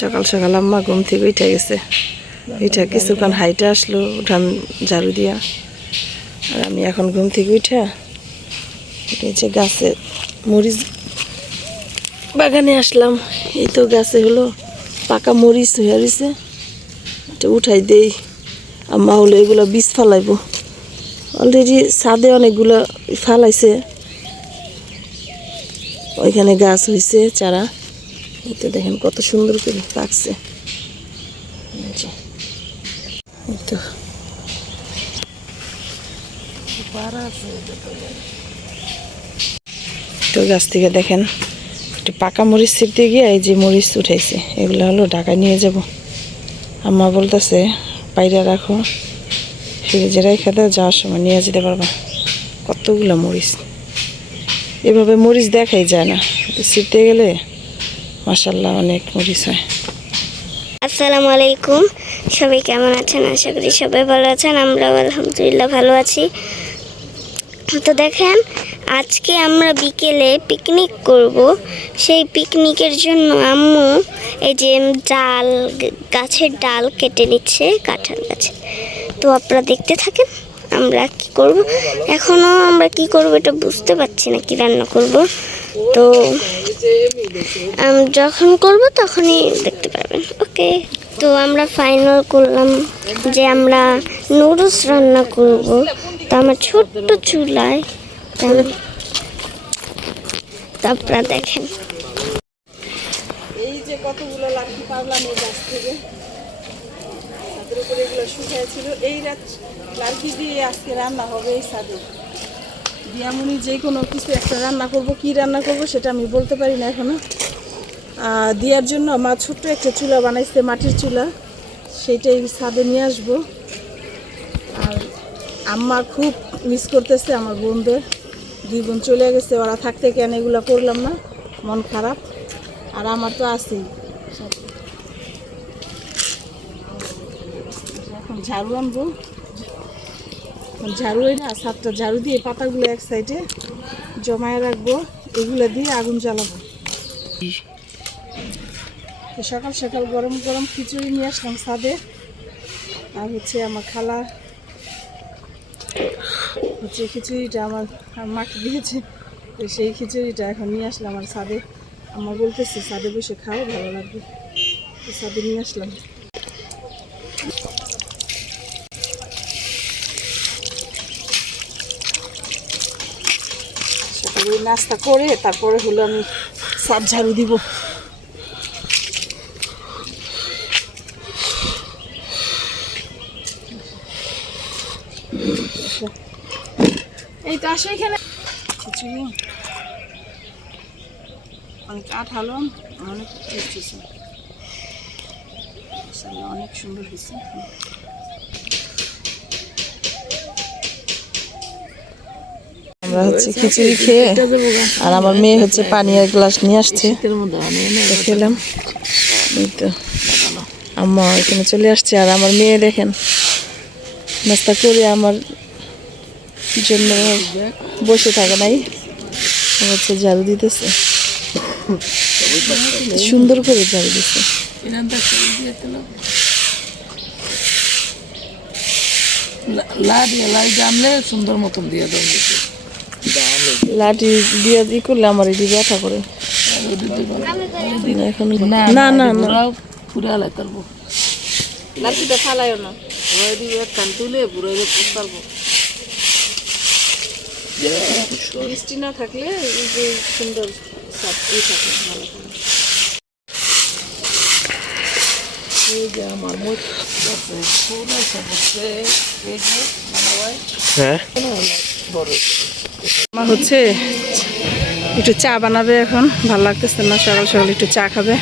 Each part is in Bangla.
সকাল সকাল আম্মা ঘুম থেকে উঠে গেছে। উঠা কিছুক্ষণ হাইটে আসলো, উঠান ঝাড়ু দিয়া। আর আমি এখন ঘুম থেকে উঠা উঠেছে গাছে মরিচ বাগানে আসলাম। এই তো গাছে হলো পাকা মরিচ হয়ে এটা উঠাই দেই। আম্মা হলো এগুলো বীজ ফালাইবো। অলরেডি ছাদে অনেকগুলো ফালাইছে। ওইখানে গাছ হয়েছে চারা। এই তো দেখেন কত সুন্দর করে পাকছে। তো। তো গাছ থেকে দেখেন, একটু পাকা মরিচ ছিটতে গিয়ে এই যে মরিচ উঠাইছে। এগুলো হলো ঢাকায় নিয়ে যাব। আম্মা বলতেছে পায়রা রাখো। ফ্রিজে রেখে দাও, যাওয়ার সময় নিয়ে যেতে পারবা। কতগুলো মরিচ। এভাবে মরিচ দেখাই যায় না। ছিটতে গেলে মাসাল্লাহ অনেক মরিচ হয়। আসসালামু আলাইকুম, সবাই কেমন আছেন? আশা করি সবাই ভালো আছেন, আমরাও আলহামদুলিল্লাহ ভালো আছি। তো দেখেন, আজকে আমরা বিকেলে পিকনিক করব। সেই পিকনিকের জন্য আম্মু এই যে ডাল, গাছের ডাল কেটে নিচ্ছে, কাঁঠাল গাছে। তো আপনারা দেখতে থাকেন, আমরা কি করব? এখনও আমরা কি করব এটা বুঝতে পারছি না, কি রান্না করব। তো যখন করব তখনই দেখতে পারবেন। ওকে তো আমরা ফাইনাল করলাম যে আমরা নুডলস রান্না করব। তো আমার ছোট্ট চুলায় তো আপনারা দেখেন। এই যে কতগুলো লাঠি পাবলাম এই গাছ থেকে। ছাদের উপরে এগুলো শুকিয়েছিল এই রাত লাঠি দিয়ে আজকে রান্না হবে এই ছাদে। দিয়ামুনি যে কোনো কিছু একটা রান্না করব কি রান্না করব সেটা আমি বলতে পারি না এখনও। আহ, দিয়ার জন্য মা ছোট্ট একটা চুলা বানাইছে মাটির চুলা। সেইটাই ছাদে নিয়ে আসব। আর আম্মা খুব মিস করতেছে আমার বোনদের। দুই বোন চলে গেছে ওরা থাকতে কেন এগুলো করলাম না মন খারাপ। আর আমার তো আছেই। এখন ঝাড়ু আনব। ঝাড়ু হয় না সাতটা ঝাড়ু দিয়ে পাতাগুলো এক সাইডে জমায়ে রাখব, এগুলো দিয়ে আগুন জ্বালাবো। সকাল সকাল গরম গরম খিচুড়ি নিয়ে আসলাম ছাদে। আর হচ্ছে আমার খালা হচ্ছে খিচুড়িটা আমার মাকে দিয়েছে। তো সেই খিচুড়িটা এখন নিয়ে আসলাম আমার ছাদে। আমার বলতেছে, ছাদে বসে খাও, ভালো লাগবে। ছাদে নিয়ে আসলাম সকালে নাস্তা করে, তারপরে হলো আমি সাত ঝাড়ু দিব। এই তো আসো এখানে। অনেক আঠালো অনেক অনেক সুন্দর হয়েছে। আমরা হচ্ছে খিচুড়ি খেয়ে আর আমার মেয়ে হচ্ছে পানি এক গ্লাস নিয়ে আসছে। খেলাম। এই তো। আম্মা এখানে চলে আসছে আর আমার মেয়ে দেখেন নাস্তা করে আমার জন্য বসে থাকে নাই। হচ্ছে ঝাড়ু দিতেছে। সুন্দর করে ঝাড়ু দিচ্ছে লা দিয়ে লাই জানলে সুন্দর মতন দিয়ে দেবো লাঠি দিয়ে ই করলে আমার এটি ব্যথা করে। না, এখন না না। না পুরা লাই করব। লাঠিটা ফালাইও না। কান তুলে পুরো পারব? বৃষ্টি না থাকলে এই যে সুন্দর সাপ ই থাকে ভালো আমার হচ্ছে একটু চা বানাবে এখন, ভালো লাগতেছে না, সকাল সকাল একটু চা খাবে।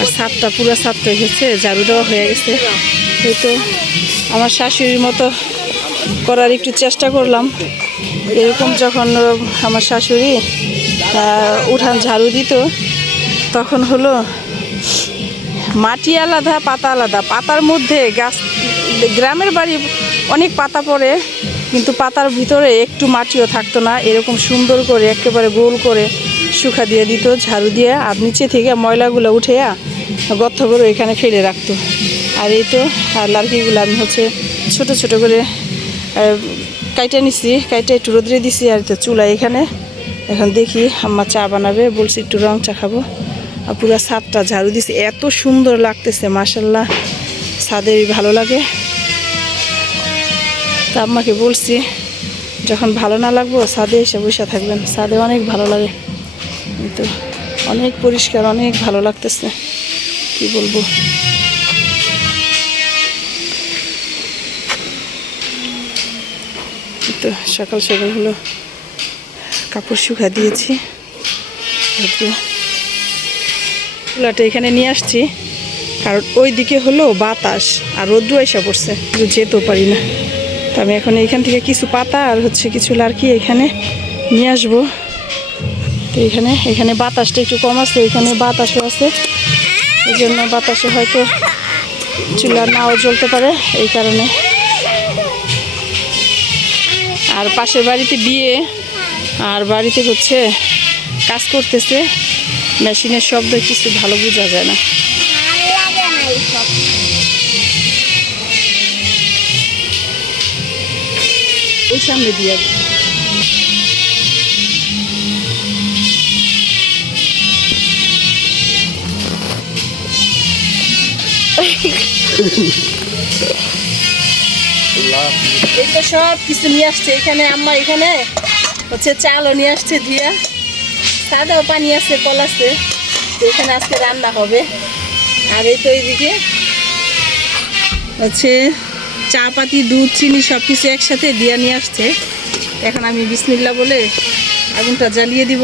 আর সাতটা পুরো সাতটা হয়েছে ঝাড়ু দেওয়া হয়ে গেছে। এই তো আমার শাশুড়ির মতো করার একটু চেষ্টা করলাম। এরকম যখন আমার শাশুড়ি উঠান ঝাড়ু দিত, তখন হলো মাটি আলাদা, পাতা আলাদা। পাতার মধ্যে গাছ, গ্রামের বাড়ি অনেক পাতা পড়ে। কিন্তু পাতার ভিতরে একটু মাটিও থাকতো না, এরকম সুন্দর করে একেবারে গোল করে শুকা দিয়ে দিত, ঝাড়ু দিয়ে, আর নিচে থেকে ময়লাগুলো উঠে গর্ত করে এখানে ফেলে রাখতো। আর এই তো, আর লার্কিগুলো আমি হচ্ছে ছোট ছোট করে কাইটা নিছি, কাইটা একটু রোদ্রে দিছি, আর তো চুলা এখানে। এখন দেখি আম্মা চা বানাবে, বলছি একটু রং চা খাব। আর পুরো ছাদটা ঝাড়ু দিছি, এত সুন্দর লাগতেছে মাসাল্লাহ ছাদের ভালো লাগে। তা আম্মাকে বলছি, যখন ভালো না লাগবো, ছাদে এসে বসে থাকবেন। ছাদে অনেক ভালো লাগে। কিন্তু অনেক পরিষ্কার, অনেক ভালো লাগতেছে। কি বলব? তো সকাল সকাল হলো। কাপড় শুকা দিয়েছি। চুলাটা এখানে নিয়ে আসছি। কারণ ওই দিকে হলো বাতাস, আর রৌদ্র এসে পড়ছে। যেতেও পারি না। তো আমি এখন এইখান থেকে কিছু পাতা আর হচ্ছে কিছু লার্কি এখানে নিয়ে আসব। তো এখানে এখানে বাতাসটা একটু কম আছে, এখানে বাতাসও আছে। এই জন্য বাতাসে হয়তো চুলা নাও জ্বলতে পারে, এই কারণে। আর পাশের বাড়িতে বিয়ে, আর বাড়িতে হচ্ছে কাজ করতেছে। মেশিনের শব্দ কিছু ভালো বোঝা যায় না। ওই সামনে দিয়ে এইটা সব কিছু নিয়ে আসছে এখানে, আম্মা এখানে। হচ্ছে চালও নিয়ে আসছে দিয়া। সাদাও পানি আছে, কল আছে। এখানে আজকে রান্না হবে। আর এই তো এইদিকে হচ্ছে চা পাতি দুধ, চিনি সব কিছু একসাথে দিয়ে নিয়ে আসছে। এখন আমি বিসমিল্লা বলে আগুনটা জ্বালিয়ে দিব।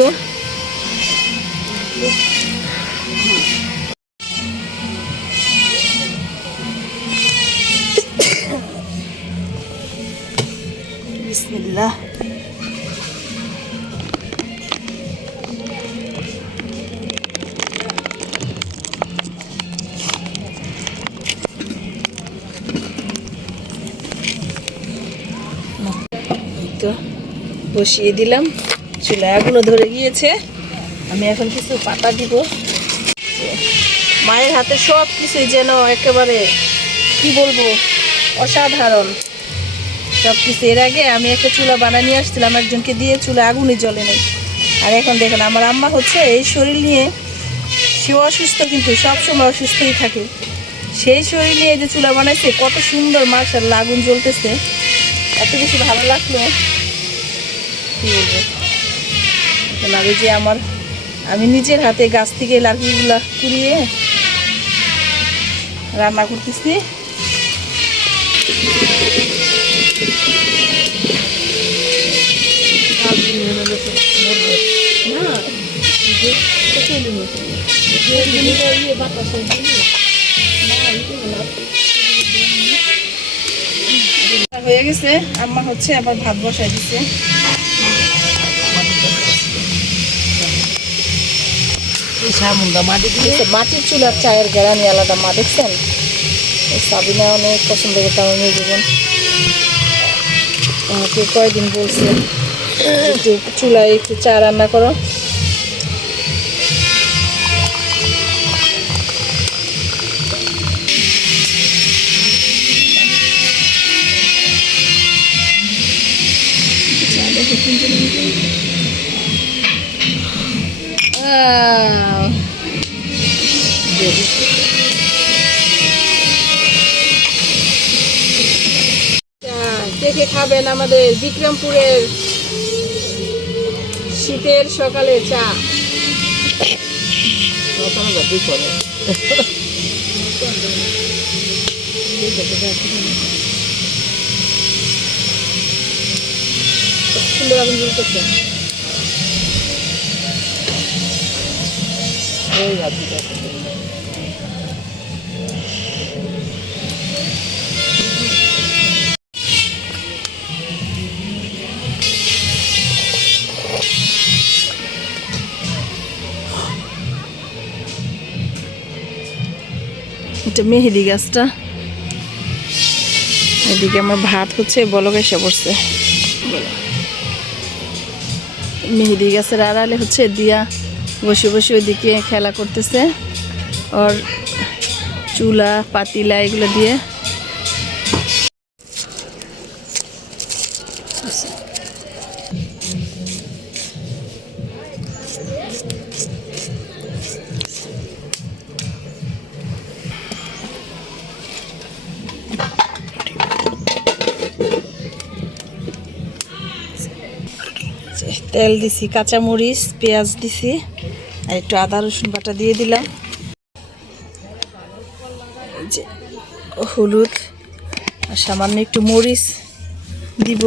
বিসমিল্লাহ। বসিয়ে দিলাম। চুলায় আগুনও ধরে গিয়েছে। আমি এখন কিছু পাতা দিব। মায়ের হাতে সব কিছুই যেন একেবারে, কি বলব, অসাধারণ। সব কিছু এর আগে আমি একটা চুলা বানিয়ে নিয়ে আসছিলাম, একজনকে দিয়ে চুলা আগুনই জ্বলে নেই। আর এখন দেখেন, আমার আম্মা হচ্ছে এই শরীর নিয়ে, সেও অসুস্থ, কিন্তু সবসময় অসুস্থই থাকে। সেই শরীর নিয়ে যে চুলা বানাইছে, কত সুন্দর মার্শাল্লাহ আগুন জ্বলতেছে। এত বেশি ভালো লাগল। কি বলব? আমি যে আমার, আমি নিজের হাতে গাছ থেকে লার্কিগুলা কুড়িয়ে রান্না করতেছি। হয়ে গেছে, আম্মা হচ্ছে আবার ভাত বসাই দিছে। সামুন্দা মাটি দিয়ে। মাটির চুলার চায়ের গেরানি আলাদা মা, দেখছেন? সাবিনা অনেক পছন্দ করতে আমার মেয়ে জীবন। আমাকে কয়দিন বলছে চুলায় একটু চা রান্না করো। আহ কে কে খাবেন আমাদের বিক্রমপুরের শীতের সকালে চা? সুন্দর আগুন এটা মেহেদি গাছটা। এদিকে আমার ভাত হচ্ছে, বলক এসে পড়ছে। মেহেদি গাছের আড়ালে হচ্ছে দিয়া বসে বসে ওইদিকে খেলা করতেছে। ওর চুলা, পাতিলা এগুলো দিয়ে। তেল দিছি, কাঁচামরিচ, পেঁয়াজ দিছি, আর একটু আদা, রসুন বাটা দিয়ে দিলাম। যে হলুদ, আর সামান্য একটু মরিচ দিব।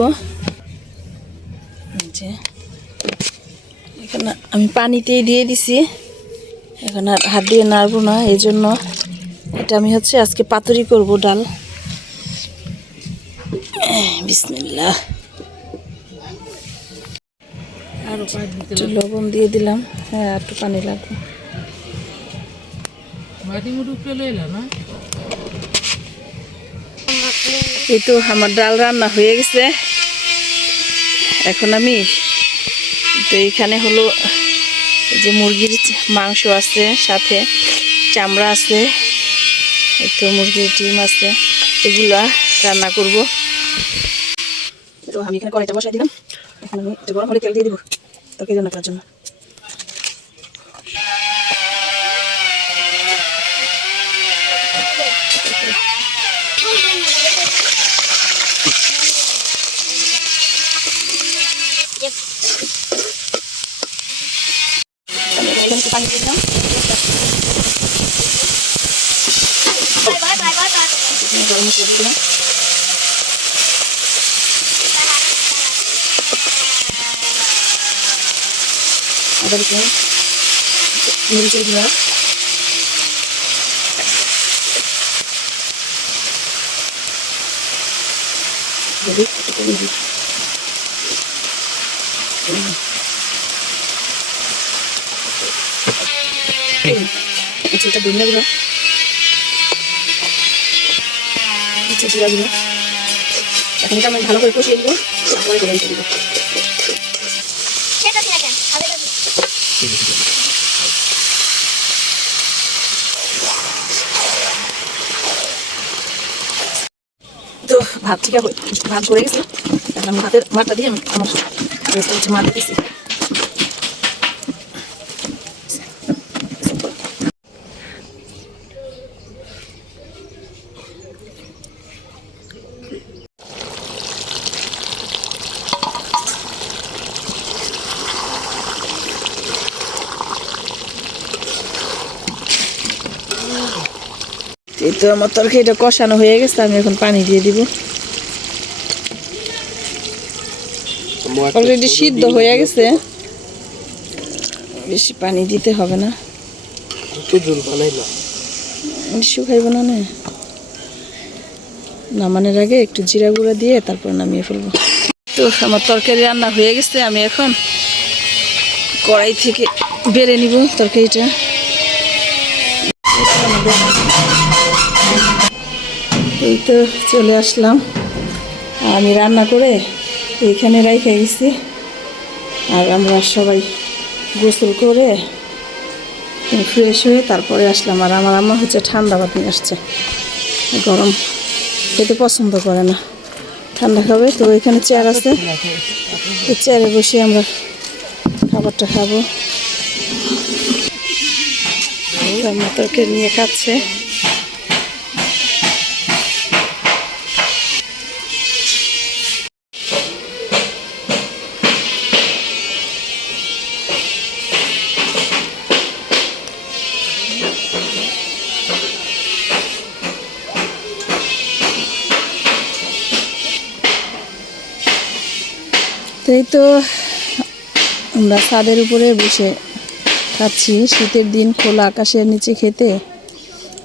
যে এখানে আমি পানিতেই দিয়ে দিছি। এখন আর হাত দিয়ে নাড়বো না, এই জন্য এটা আমি হচ্ছে আজকে পাতুরি করব ডাল। বিসমিল্লাহ। একটু লবণ দিয়ে দিলাম হ্যাঁ একটু পানি লাগবে। এই তো আমার ডাল রান্না হয়ে গেছে। এখন আমি তো এখানে হলো যে মুরগির মাংস আছে সাথে চামড়া আছে তো মুরগির ডিম আছে এগুলা রান্না করব। তো আমি এখানে কড়াইটা বসাই দিলাম। এখন আমি গরম হলে তেল দিয়ে দিব। তরকারি রান্না করার জন্য আমি এখানে একটু পানি দিয়ে দিলাম গরম মশলা দিয়ে দিলাম আদা রসুন মরিচের গুঁড়া হলুদ একটু কমিয়ে দিই আচ্ছা এটা ধনিয়া গুঁড়া আচ্ছা জিরা গুঁড়া এখন এটা আমি ভালো করে কষিয়ে দিব তারপরে গরম করে দিব সেটা দিন কেন আগে তো তো ভাত হয়ে- ভাত করে গেছে। এখন ভাতের ভাতটা দিয়ে আমি আমার হচ্ছে তো আমার তরকারিটা কষানো হয়ে গেছে, আমি এখন পানি দিয়ে দিব। অলরেডি সিদ্ধ হয়ে গেছে বেশি পানি দিতে হবে না। শুকাইব না না। নামানোর আগে একটু জিরা গুঁড়া দিয়ে তারপর নামিয়ে ফেলব। তো আমার তরকারি রান্না হয়ে গেছে আমি এখন কড়াই থেকে বেড়ে নিব তরকারিটা। এই তো চলে আসলাম। আমি রান্না করে এইখানে রাইখে গেছি। আর আমরা সবাই গোসল করে ফ্রেশ হয়ে তারপরে আসলাম। আর আমার আম্মা হচ্ছে ঠান্ডা ভাত নিয়ে আসছে। গরম। খেতে পছন্দ করে না। ঠান্ডা খাবে। তো এখানে চেয়ার আছে। এই চেয়ারে বসে আমরা খাবারটা খাব। তরকারি নিয়ে খাচ্ছে। তো আমরা ছাদের উপরে বসে খাচ্ছি। শীতের দিন খোলা আকাশের নিচে খেতে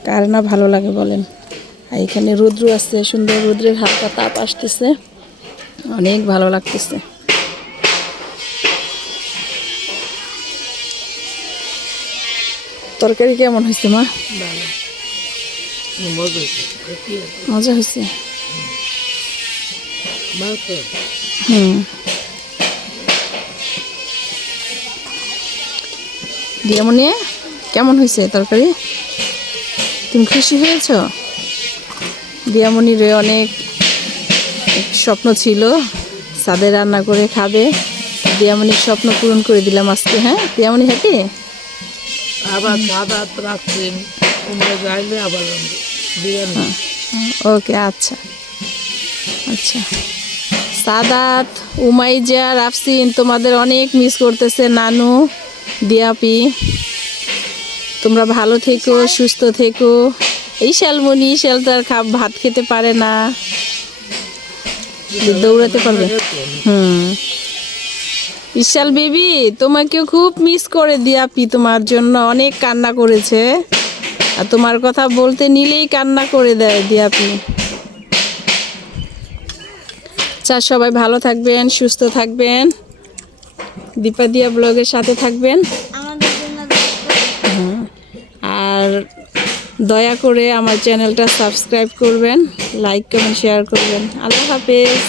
কার না ভালো লাগে বলেন। আর এখানে রৌদ্র আসছে সুন্দর রৌদ্রের হালকা তাপ আসতেছে। অনেক ভালো লাগতেছে। তরকারি কেমন হয়েছে মা? মজা হয়েছে? কি হুম দিয়ামনি কেমন হয়েছে তরকারি? তুমি খুশি হয়েছ? দিয়ামণির অনেক স্বপ্ন ছিল সাদে রান্না করে খাবে। দিয়ামণির স্বপ্ন পূরণ করে দিলাম আজকে হ্যাঁ? দিয়ামণি হ্যাপি আবার দাদা যাইলে আবার ওকে আচ্ছা। আচ্ছা। সাদাত উমাইজা রাফসিন তোমাদের অনেক মিস করতেছে নানু। দিয়াপি তোমরা ভালো থেকো সুস্থ থেকো। এই শ্যালমনি শ্যাল তো আর খা ভাত খেতে পারে না। দৌড়াতে পারবে। হুম। ইশাল বেবি তোমাকেও খুব মিস করে দিয়াপি তোমার জন্য। অনেক কান্না করেছে। আর তোমার কথা বলতে নিলেই কান্না করে দেয় দিয়াপি। চা সবাই ভালো থাকবেন সুস্থ থাকবেন। দীপা দিয়া ব্লগের সাথে থাকবেন। আর দয়া করে আমার চ্যানেলটা সাবস্ক্রাইব করবেন লাইক কমেন্ট শেয়ার করবেন। আল্লাহ হাফেজ।